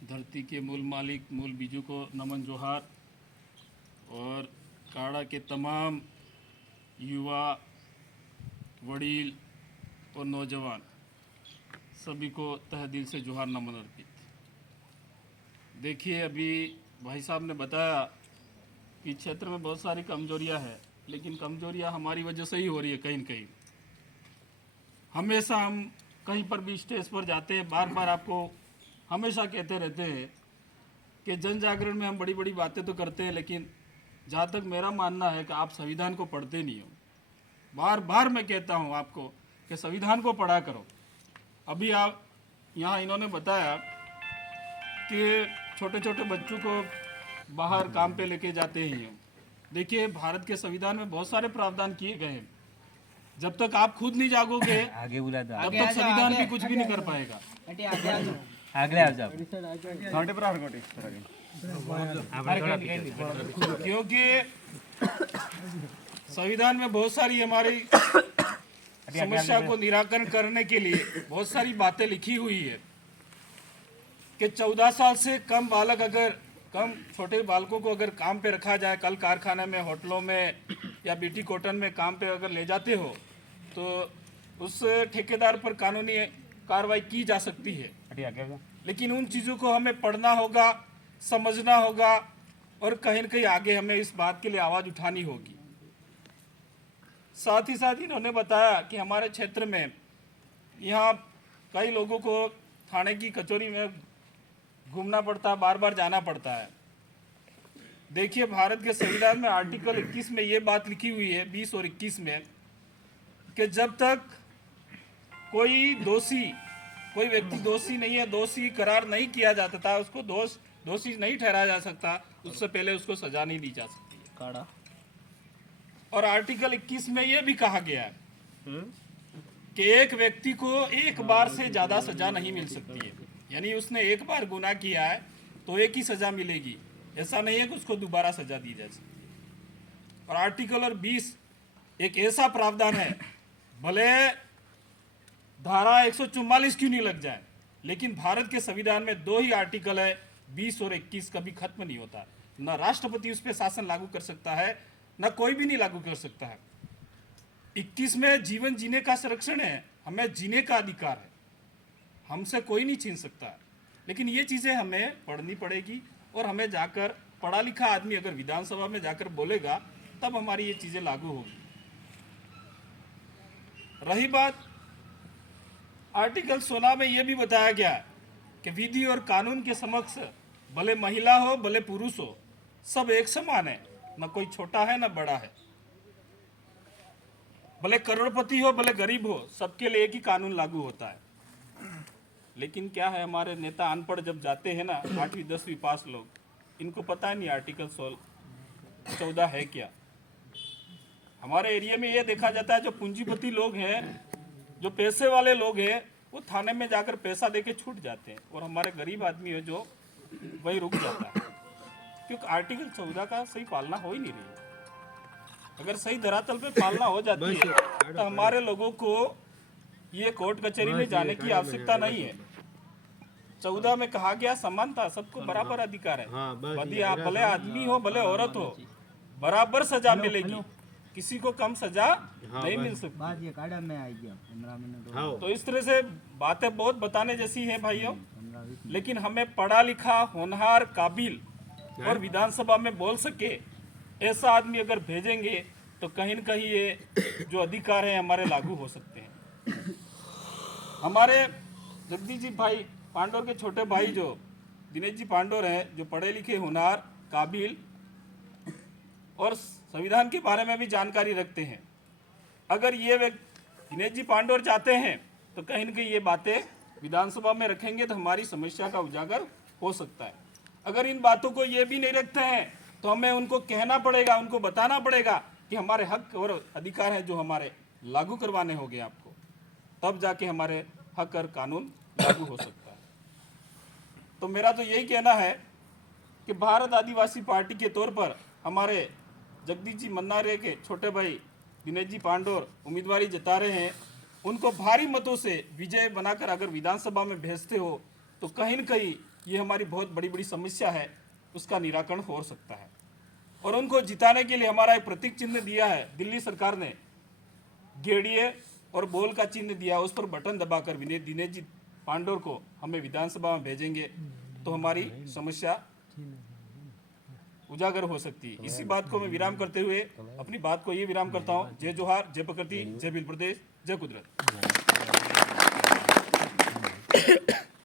धरती के मूल मालिक मूल बीजू को नमन जोहार। और काड़ा के तमाम युवा, वडील और नौजवान सभी को तहे दिल से जोहार नमन अर्पित। देखिए, अभी भाई साहब ने बताया कि क्षेत्र में बहुत सारी कमजोरियां हैं, लेकिन कमजोरियां हमारी वजह से ही हो रही है। कहीं न कहीं हमेशा हम कहीं पर भी स्टेज पर जाते हैं, बार बार आपको हमेशा कहते रहते हैं कि जन जागरण में हम बड़ी बड़ी बातें तो करते हैं, लेकिन जहाँ तक मेरा मानना है कि आप संविधान को पढ़ते नहीं हो। बार बार मैं कहता हूँ आपको कि संविधान को पढ़ा करो। अभी आप यहाँ इन्होंने बताया कि छोटे छोटे बच्चों को बाहर काम पे लेके जाते हैं। देखिए, भारत के संविधान में बहुत सारे प्रावधान किए गए हैं। जब तक आप खुद नहीं जागोगे आगे बुला दो, तब तक संविधान भी कुछ भी नहीं कर पाएगा। आगे आ जाओ। क्योंकि संविधान में बहुत सारी हमारी समस्या को निराकरण करने के लिए बहुत सारी बातें लिखी हुई है कि 14 साल से कम बालक, अगर कम छोटे बालकों को अगर काम पे रखा जाए, कल कारखाने में, होटलों में या बीटी कॉटन में काम पे अगर ले जाते हो, तो उस ठेकेदार पर कानूनी कार्रवाई की जा सकती है। लेकिन उन चीज़ों को हमें पढ़ना होगा, समझना होगा और कहीं न कहीं आगे हमें इस बात के लिए आवाज़ उठानी होगी। साथ ही साथ इन्होंने बताया कि हमारे क्षेत्र में यहाँ कई लोगों को थाने की कचौरी में घूमना पड़ता है, बार बार जाना पड़ता है। देखिए, भारत के संविधान में आर्टिकल 21 में ये बात लिखी हुई है, 20 और 21 में, कि जब तक कोई व्यक्ति दोषी नहीं है, दोषी करार नहीं किया जाता था, उसको दोषी नहीं ठहराया जा सकता, उससे पहले उसको सजा नहीं दी जा सकती है। और आर्टिकल 21 में यह भी कहा गया है कि एक व्यक्ति को एक बार से ज्यादा सजा नहीं मिल सकती है। यानी उसने एक बार गुनाह किया है तो एक ही सजा मिलेगी, ऐसा नहीं है कि उसको दोबारा सजा दी जा सकती है। और आर्टिकल 20 एक ऐसा प्रावधान है, भले धारा 144 क्यों नहीं लग जाए, लेकिन भारत के संविधान में 2 ही आर्टिकल है, 20 और 21, कभी खत्म नहीं होता। न राष्ट्रपति उस पर शासन लागू कर सकता है, न कोई भी नहीं लागू कर सकता है। 21 में जीवन जीने का संरक्षण है, हमें जीने का अधिकार है, हमसे कोई नहीं छीन सकता है। लेकिन ये चीज़ें हमें पढ़नी पड़ेगी और हमें जाकर, पढ़ा लिखा आदमी अगर विधानसभा में जाकर बोलेगा तब हमारी ये चीज़ें लागू होगी। रही बात आर्टिकल 16 में यह भी बताया गया कि विधि और कानून के समक्ष भले महिला हो भले पुरुष हो, सब एक समान है, न कोई छोटा है न बड़ा है। भले करोड़पति हो भले गरीब हो, सबके लिए एक ही कानून लागू होता है। लेकिन क्या है, हमारे नेता अनपढ़ जब जाते हैं ना, 8वीं 10वीं पास लोग, इनको पता नहीं आर्टिकल 14 है क्या। हमारे एरिया में ये देखा जाता है, जो पूंजीपति लोग हैं, जो पैसे वाले लोग हैं, वो थाने में जाकर पैसा देके छूट जाते हैं, और हमारे गरीब आदमी है जो वही रुक जाता है, क्योंकि आर्टिकल 14 का सही पालना हो ही नहीं रही है। अगर सही धरातल पे पालना हो जाती है तो हमारे लोगों को ये कोर्ट कचहरी में जाने की आवश्यकता नहीं है। 14 में कहा गया समानता, सबको बराबर अधिकार है। भले आदमी हो भले औरत हो, बराबर सजा मिलेगी, किसी को कम सजा नहीं मिल सकती। तो इस तरह से बातें बहुत बताने जैसी हैं भाइयों, लेकिन हमें पढ़ा लिखा, होनहार, काबिल और विधानसभा में बोल सके ऐसा आदमी अगर भेजेंगे तो कहीं न कहीं ये जो अधिकार है हमारे लागू हो सकते हैं। हमारे जगदीश जी भाई पांडोर के छोटे भाई जो दिनेश जी पांडोर हैं, जो पढ़े लिखे, होनहार, काबिल और संविधान के बारे में भी जानकारी रखते हैं, अगर ये दिनेश जी पांडोर चाहते हैं तो कहीं न कहीं ये बातें विधानसभा में रखेंगे तो हमारी समस्या का उजागर हो सकता है। अगर इन बातों को ये भी नहीं रखते हैं तो हमें उनको कहना पड़ेगा, उनको बताना पड़ेगा कि हमारे हक और अधिकार हैं जो हमारे लागू करवाने होंगे आपको, तब जाके हमारे हक और कानून लागू हो सकता है। तो मेरा तो यही कहना है कि भारत आदिवासी पार्टी के तौर पर हमारे जगदीश जी मन्नारे के छोटे भाई दिनेश जी पांडोर उम्मीदवारी जता रहे हैं, उनको भारी मतों से विजय बनाकर अगर विधानसभा में भेजते हो तो कहीं न कहीं ये हमारी बहुत बड़ी बड़ी समस्या है, उसका निराकरण हो सकता है। और उनको जिताने के लिए हमारा एक प्रतीक चिन्ह दिया है दिल्ली सरकार ने, गेड़िए और बोल का चिन्ह दिया, उस पर बटन दबाकर विनय दिनेश जी पांडोर को हमें विधानसभा में भेजेंगे तो हमारी समस्या उजागर हो सकती है। इसी बात को मैं विराम करते हुए अपनी बात को ये विराम करता हूँ। जय जोहार, जय प्रकृति, जय भील प्रदेश, जय कुदरत।